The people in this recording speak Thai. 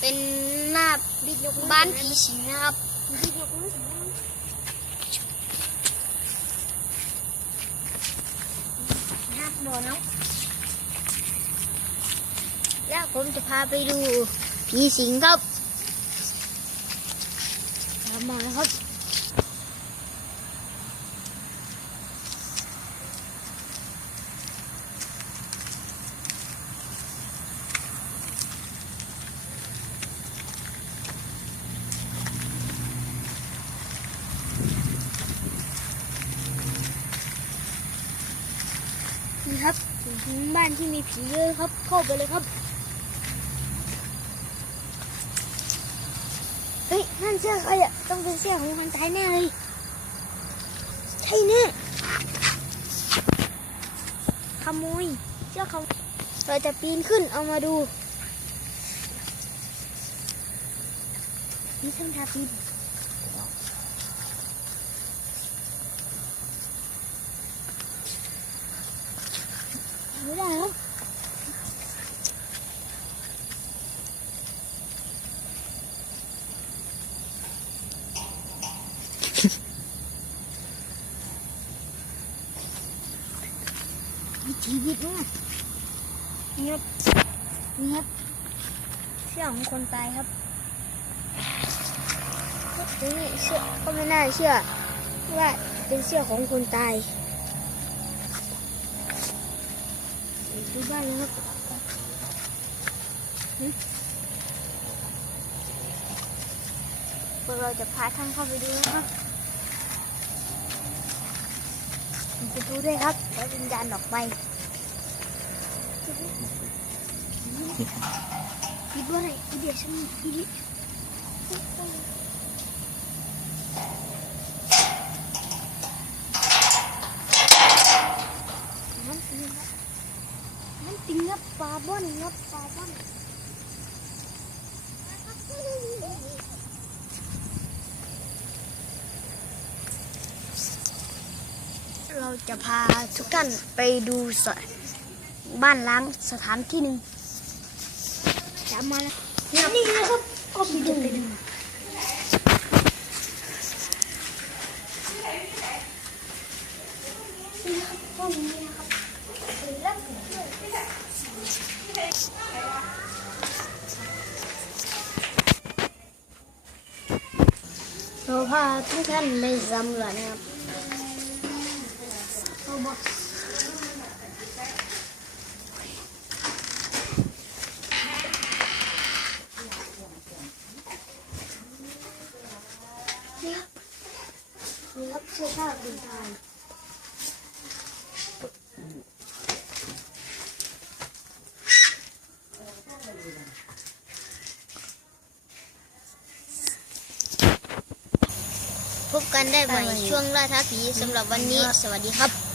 เป็นหน้าบ้านผีสิงนะครับครับโดนเนาะและผมจะพาไปดูผีสิงครับตามมาครับ นี่ครับถึงบ้านที่มีผีเยอะครับเข้าไปเลยครับเฮ้ยนั่นเสื้อใครอะต้องเป็นเสื้อของคนตายแน่เลยใช่แน่ขโมยเสื้อเขาเราจะปีนขึ้นเอามาดูนี่เครื่องทาปีน ไม่ได้ครับวิถีวิทย์มากนี่ครับนี่ครับเสื้อของคนตายครับนี่เสื้อก็ไม่น่าเชื่อว่าเป็นเสื้อของคนตาย ดูบ้านนะครับหึพวกเราจะพาท่านเข้าไปดูนะครับไปดูด้วยครับแล้ววิญญาณออกไปคิดว่าอะไรเดี๋ยวฉันคิดมันติงครับมัน ติงครับปลาบ้อนครับปลาบ้อนเราจะพาทุกท่านไปดูสบ้านล้างสถานที่หนึ่งจำมาแล้วนี่นะครับก็ไปดูไปดู เราพาทุกท่านไปสำรวจนะครับนี่ครับนี่ครับเสื้อผ้าคนไทย พบกันได้ใหม่ช่วงล่าท้าผีสำหรับวันนี้ สวัสดีครับ